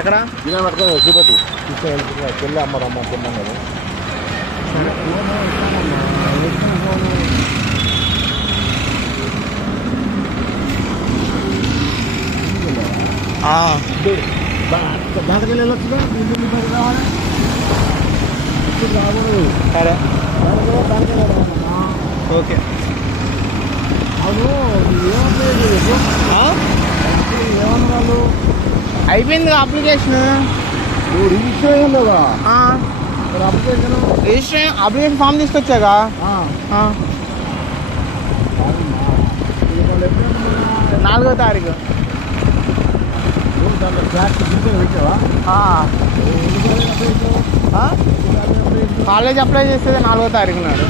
ఎక్కడ ఇలా పట్టుకొని చూపెట్టు తీసుకెళ్ళి పెళ్ళి అమ్మరమ్మ తిన్నాం కదా. దాంట్కి వెళ్ళొచ్చుగా రావాలి సరే దానికి ఓకే. అవును ఏమన్నారు అయిపోయింది అప్లికేషన్. నువ్వు రిజిస్ట్రేషన్ లేదా రిజిస్ట్రేషన్ అప్లికేషన్ ఫామ్ తీసుకొచ్చాగా. 4వ తారీఖు కాలేజ్ అప్లై చేసేది 4వ తారీఖు నాడు.